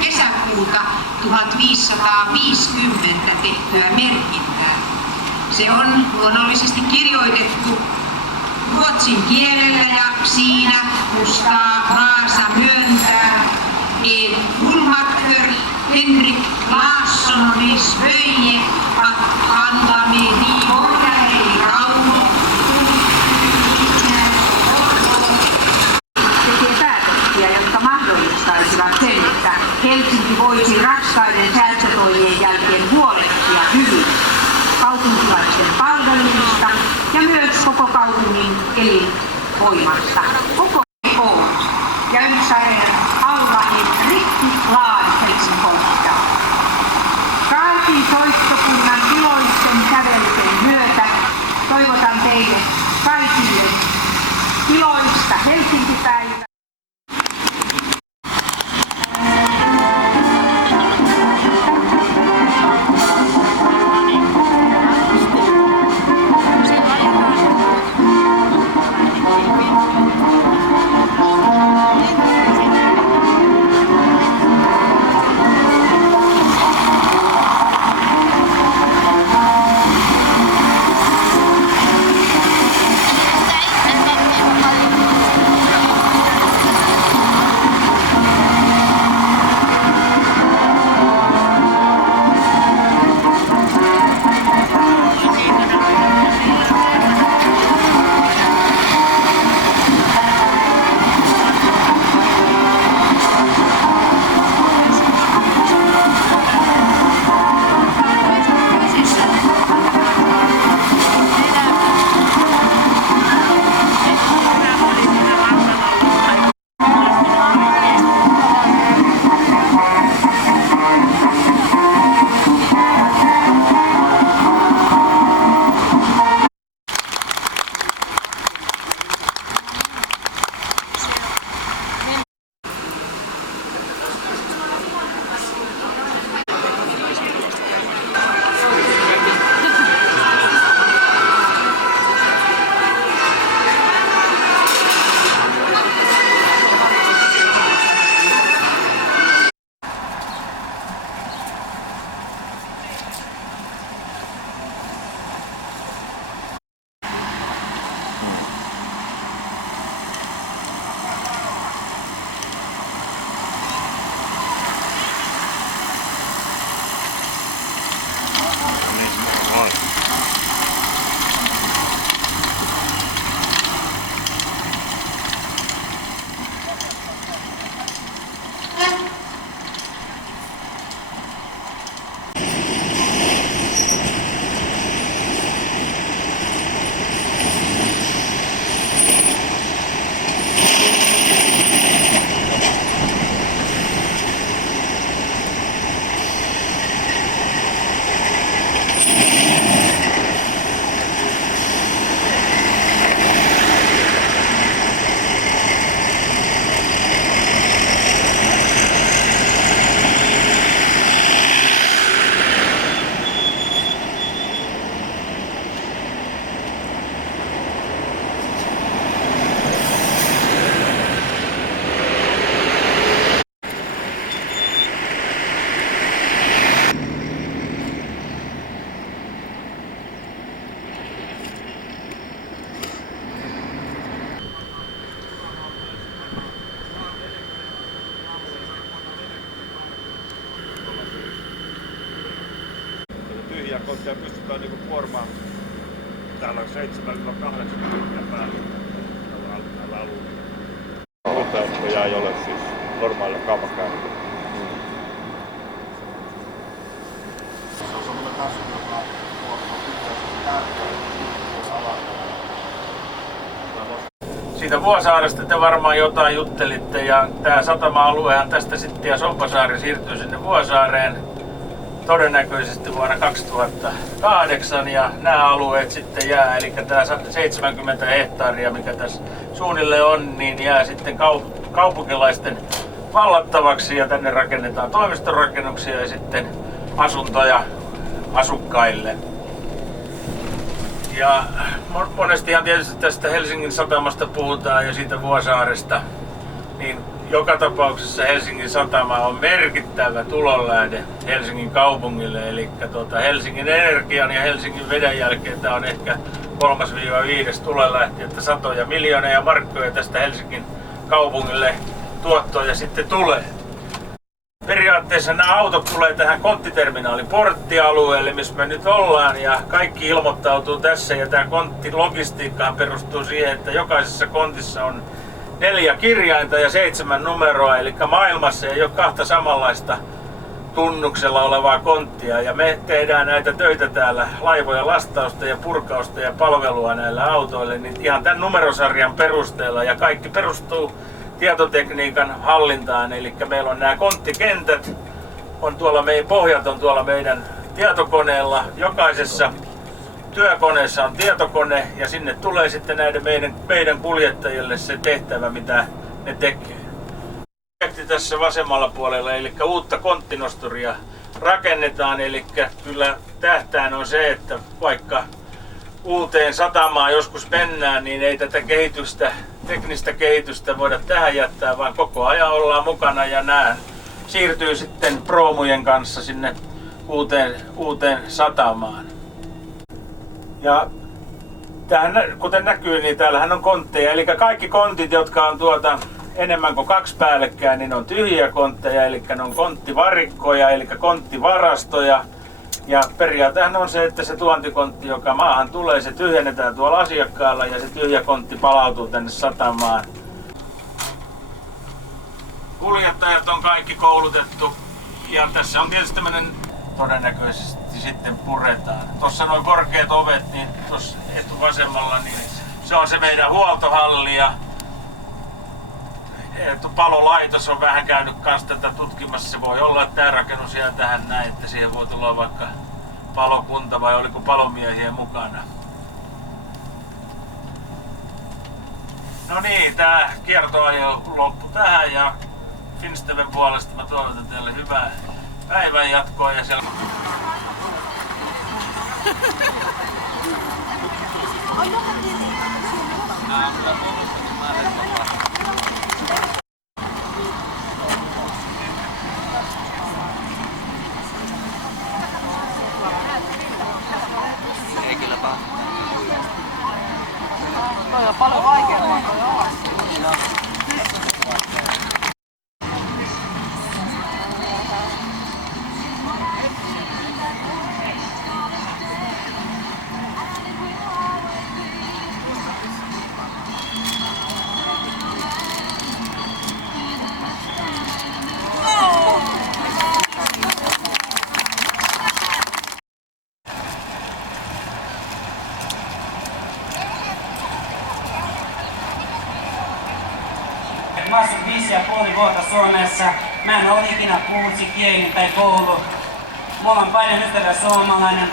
kesäkuuta 1550 tehtyä merkintää. Se on luonnollisesti kirjoitettu ruotsin kielellä ja siinä Kustaa Vaasa myöntää, et fullmakter Henrik Larsson Svöje att handla med de borgare i Rauno tekee päätöksiä, jotka mahdollistaisivat sen, että Helsinki voisi raskaiden säästötoimien jälkeen huolehtia hyvin kaupunkilaisten palveluista ja myös koko kaupungin elinvoimasta. Koko koulu ja ympäri alla en riktigt glad Helsingborgstad. Kaatin soittokunnan iloisten sävelten myötä toivotan teille kaikille iloista Helsinki-päivää. Ja pystytään niinku kuormaan. Täällä on 7-8 tuntia päällä tällä alueella. Nopeuttoja ei ole siis normaalilla kaupankäynnillä. Se on semmoinen kasvu, joka on siitä Vuosaaresta te varmaan jotain juttelitte ja tää satama-aluehan tästä sitten ja Sompasaari siirtyy sinne Vuosaareen todennäköisesti vuonna 2008 ja nämä alueet sitten jää, eli tämä 70 hehtaaria mikä tässä suunnilleen on, niin jää sitten kaupunkilaisten vallattavaksi ja tänne rakennetaan toimistorakennuksia ja sitten asuntoja asukkaille. Ja monestihan tietysti tästä Helsingin satamasta puhutaan ja siitä Vuosaaresta, niin joka tapauksessa Helsingin satama on merkittävä tulonlähde Helsingin kaupungille. Eli Helsingin Energian ja Helsingin Veden jälkeen tämä on ehkä 3-5 tulonlähde, että satoja miljoonia markkoja tästä Helsingin kaupungille tuottoja sitten tulee. Periaatteessa nämä autot tulee tähän konttiterminaalin porttialueelle, missä me nyt ollaan, ja kaikki ilmoittautuu tässä, ja tämä konttilogistiikkahan perustuu siihen, että jokaisessa kontissa on 4 kirjainta ja 7 numeroa, eli maailmassa ei ole 2 samanlaista tunnuksella olevaa konttia, ja me tehdään näitä töitä täällä, laivojen lastausta ja purkausta ja palvelua näillä autoille, niin ihan tämän numerosarjan perusteella, ja kaikki perustuu tietotekniikan hallintaan, eli meillä on nämä konttikentät, on tuolla pohjat on tuolla meidän tietokoneella, jokaisessa työkoneessa on tietokone ja sinne tulee sitten näiden meidän kuljettajille se tehtävä, mitä ne tekee. Projekti tässä vasemmalla puolella, eli uutta konttinosturia rakennetaan, eli kyllä tähtään on se, että vaikka uuteen satamaan joskus mennään, niin ei tätä teknistä kehitystä voida tähän jättää, vaan koko ajan ollaan mukana ja nämä siirtyy sitten proomujen kanssa sinne uuteen satamaan. Ja tähän, kuten näkyy, niin täällähän on kontteja, eli kaikki kontit, jotka on enemmän kuin 2 päällekkäin, niin on tyhjiä kontteja, eli ne on konttivarikkoja, eli konttivarastoja. Ja periaatehan on se, että se tuontikontti, joka maahan tulee, se tyhjennetään tuolla asiakkaalla ja se tyhjä kontti palautuu tänne satamaan. Kuljettajat on kaikki koulutettu ja tässä on tietysti tämmöinen todennäköisesti sitten puretaan. Tuossa noin korkeat ovet, niin tuossa etuvasemmalla, niin se on se meidän huoltohalli ja palolaitos on vähän käynyt kanssa tätä tutkimassa. Se voi olla, että tämä rakennus jää tähän näin, että siihen voi tulla vaikka palokunta vai oliko palomiehiä mukana. No niin, tää kiertoajo loppu tähän ja Finsteven puolesta mä toivotan teille hyvää päivän jatkoa ja siellä... Ei kyllä paha. Toi on paljon vaikeampaa toi alas. Mä asun 5,5 vuotta Suomessa. Mä en ole ikinä kuullut kieli tai koulu. Mulla on paljon ystävää suomalainen.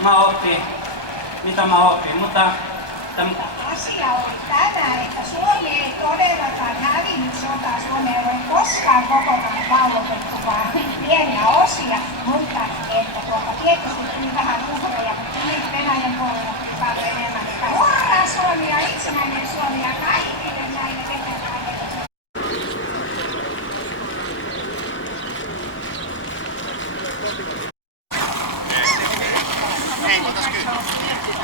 Mä opin, mitä mä opin, mutta... Asia on tämä, että Suomi ei todellakaan hävinnyt sotaa. Suomi ei ole koskaan kokonaan valloitettu, vaan pieniä osia. Mutta että tietysti tuli vähän uhreja, mutta nyt Venäjän puolella tuli paljon enemmän. Että hurraa Suomi ja itsenäinen Suomi ja kaikille näille veteraanille.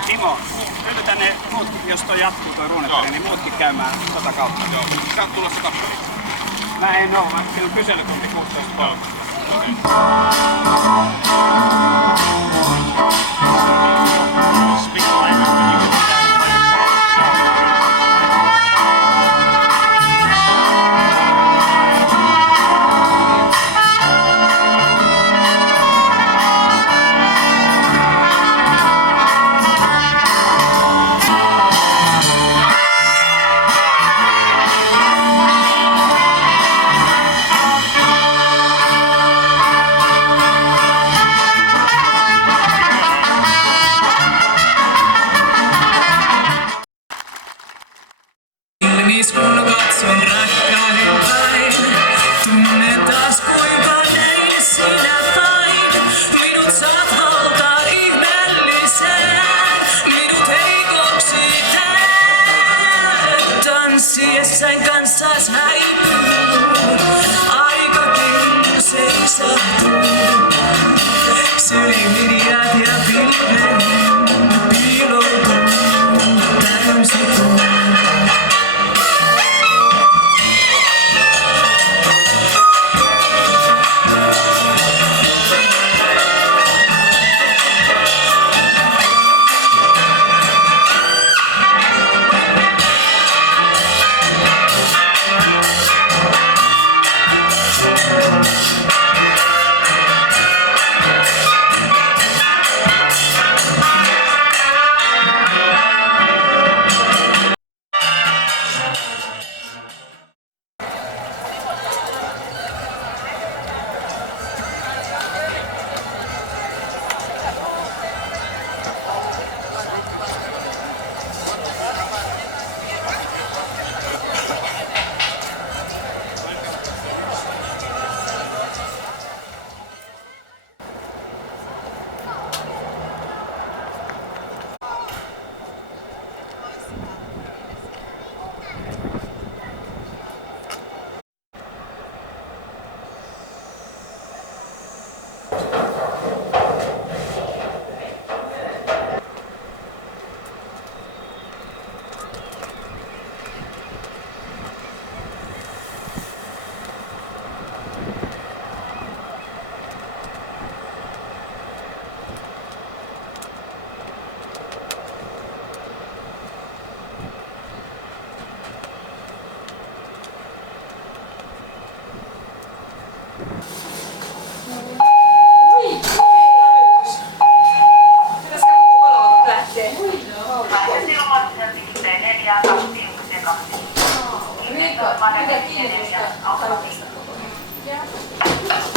Timo, pyydetään ne muut, jos toi jatkuu toi ruunepeli, niin muutkin käymään tota kautta. Joo. Sä oot tulossa kappeliin. Mä en oo, vaan siinä on kyselytunti 16.30. Mitä kiinnostaa kaikista kotona?